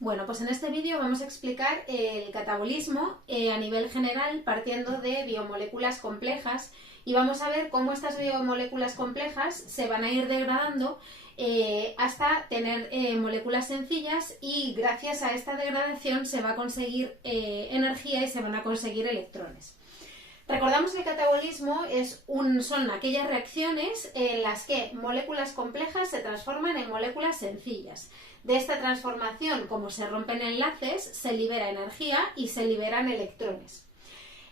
Bueno, pues en este vídeo vamos a explicar el catabolismo a nivel general partiendo de biomoléculas complejas y vamos a ver cómo estas biomoléculas complejas se van a ir degradando hasta tener moléculas sencillas y gracias a esta degradación se va a conseguir energía y se van a conseguir electrones. Recordamos que el catabolismo son aquellas reacciones en las que moléculas complejas se transforman en moléculas sencillas. De esta transformación, como se rompen enlaces, se libera energía y se liberan electrones.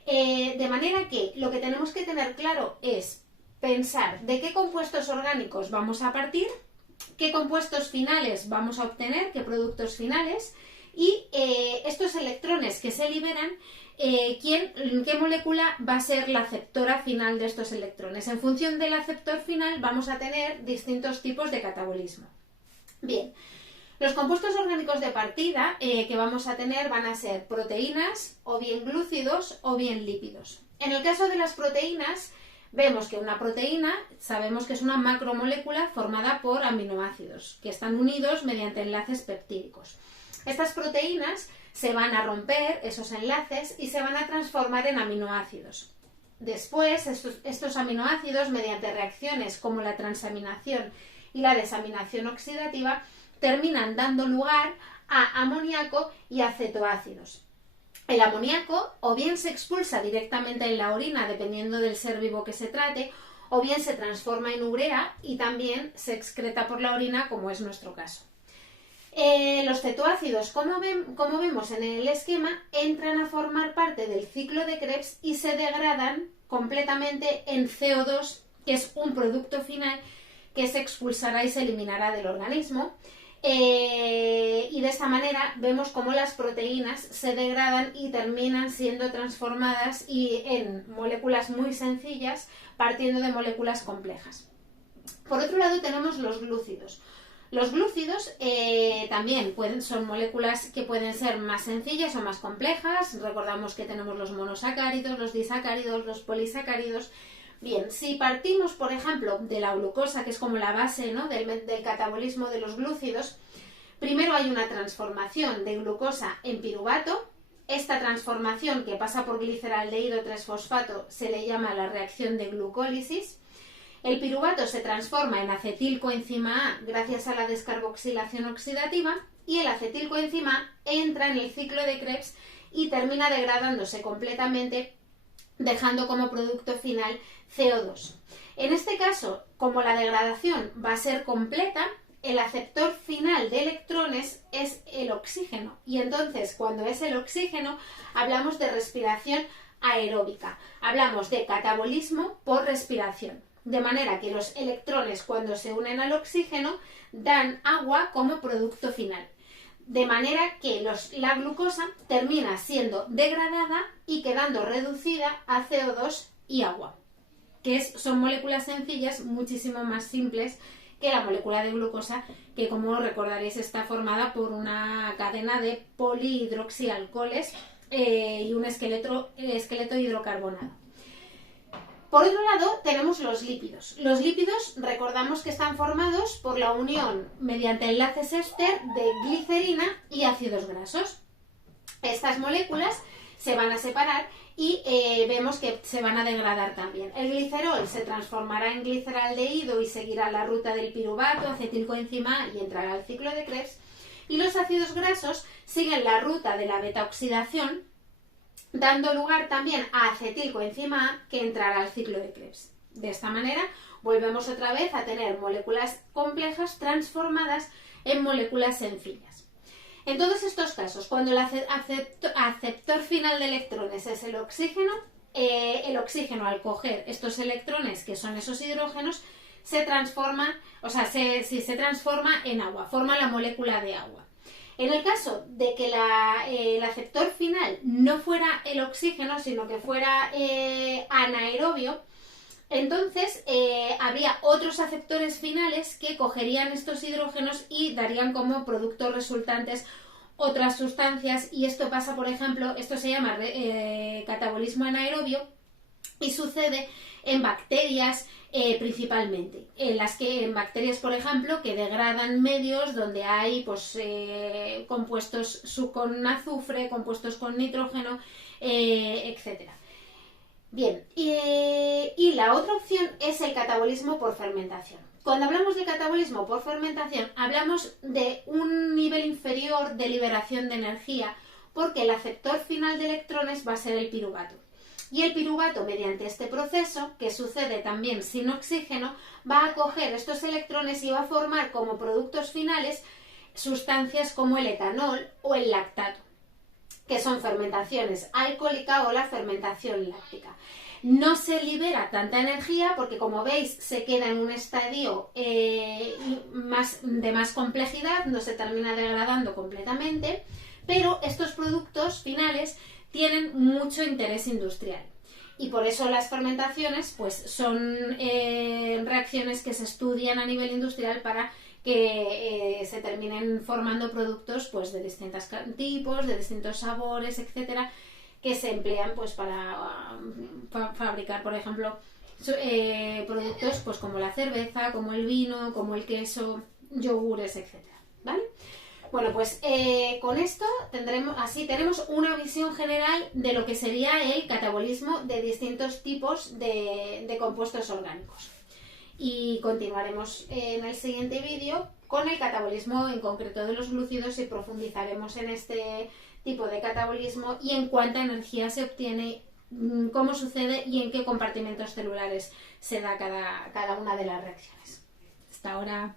De manera que lo que tenemos que tener claro es pensar de qué compuestos orgánicos vamos a partir, qué compuestos finales vamos a obtener, qué productos finales, y estos electrones que se liberan, qué molécula va a ser la aceptora final de estos electrones. En función del aceptor final vamos a tener distintos tipos de catabolismo. Bien, los compuestos orgánicos de partida que vamos a tener van a ser proteínas, o bien glúcidos o bien lípidos. En el caso de las proteínas, vemos que una proteína sabemos que es una macromolécula formada por aminoácidos que están unidos mediante enlaces peptídicos. Estas proteínas se van a romper esos enlaces y se van a transformar en aminoácidos. Después, estos aminoácidos, mediante reacciones como la transaminación y la desaminación oxidativa, terminan dando lugar a amoníaco y a cetoácidos. El amoníaco o bien se expulsa directamente en la orina, dependiendo del ser vivo que se trate, o bien se transforma en urea y también se excreta por la orina, como es nuestro caso. Los cetoácidos, como vemos en el esquema, entran a formar parte del ciclo de Krebs y se degradan completamente en CO2, que es un producto final que se expulsará y se eliminará del organismo. Y de esta manera vemos cómo las proteínas se degradan y terminan siendo transformadas en moléculas muy sencillas, partiendo de moléculas complejas. Por otro lado tenemos los glúcidos. Los glúcidos también son moléculas que pueden ser más sencillas o más complejas. Recordamos que tenemos los monosacáridos, los disacáridos, los polisacáridos. Bien, si partimos, por ejemplo, de la glucosa, que es como la base, ¿no?, del catabolismo de los glúcidos, primero hay una transformación de glucosa en piruvato. Esta transformación, que pasa por gliceraldehído 3-fosfato, se le llama la reacción de glucólisis. El piruvato se transforma en acetilcoenzima A gracias a la descarboxilación oxidativa y el acetilcoenzima A entra en el ciclo de Krebs y termina degradándose completamente, dejando como producto final CO2. En este caso, como la degradación va a ser completa, el aceptor final de electrones es el oxígeno y entonces cuando es el oxígeno hablamos de respiración aeróbica, hablamos de catabolismo por respiración. De manera que los electrones, cuando se unen al oxígeno, dan agua como producto final. De manera que la glucosa termina siendo degradada y quedando reducida a CO2 y agua, que son moléculas sencillas muchísimo más simples que la molécula de glucosa, que, como recordaréis, está formada por una cadena de polihidroxialcoholes y un esqueleto hidrocarbonado. Por otro lado, tenemos los lípidos. Los lípidos, recordamos que están formados por la unión mediante enlaces éster de glicerina y ácidos grasos. Estas moléculas se van a separar y vemos que se van a degradar también. El glicerol se transformará en gliceraldehído y seguirá la ruta del piruvato, acetilcoenzima A y entrará al ciclo de Krebs. Y los ácidos grasos siguen la ruta de la beta-oxidación, dando lugar también a acetilcoenzima A, que entrará al ciclo de Krebs. De esta manera volvemos otra vez a tener moléculas complejas transformadas en moléculas sencillas. En todos estos casos, cuando el aceptor final de electrones es el oxígeno al coger estos electrones, que son esos hidrógenos, se transforma en agua, forma la molécula de agua. En el caso de que el aceptor final no fuera el oxígeno, sino que fuera anaerobio, entonces habría otros aceptores finales que cogerían estos hidrógenos y darían como productos resultantes otras sustancias, y esto pasa, por ejemplo, esto se llama catabolismo anaerobio y sucede en bacterias principalmente. En bacterias, por ejemplo, que degradan medios donde hay pues, compuestos con azufre, compuestos con nitrógeno, etcétera. Bien, y la otra opción es el catabolismo por fermentación. Cuando hablamos de catabolismo por fermentación, hablamos de un nivel inferior de liberación de energía, porque el aceptor final de electrones va a ser el piruvato. Y el piruvato, mediante este proceso, que sucede también sin oxígeno, va a coger estos electrones y va a formar como productos finales sustancias como el etanol o el lactato, que son fermentaciones alcohólica o la fermentación láctica. No se libera tanta energía porque, como veis, se queda en un estadio de más complejidad, no se termina degradando completamente, pero estos productos finales tienen mucho interés industrial. Y por eso las fermentaciones pues, son reacciones que se estudian a nivel industrial para que se terminen formando productos pues, de distintos tipos, de distintos sabores, etcétera, que se emplean pues, para fabricar, por ejemplo, productos pues, como la cerveza, como el vino, como el queso, yogures, etcétera. ¿Vale? Bueno, pues con esto tenemos una visión general de lo que sería el catabolismo de distintos tipos de compuestos orgánicos. Y continuaremos en el siguiente vídeo con el catabolismo en concreto de los glúcidos y profundizaremos en este tipo de catabolismo y en cuánta energía se obtiene, cómo sucede y en qué compartimentos celulares se da cada una de las reacciones. Hasta ahora.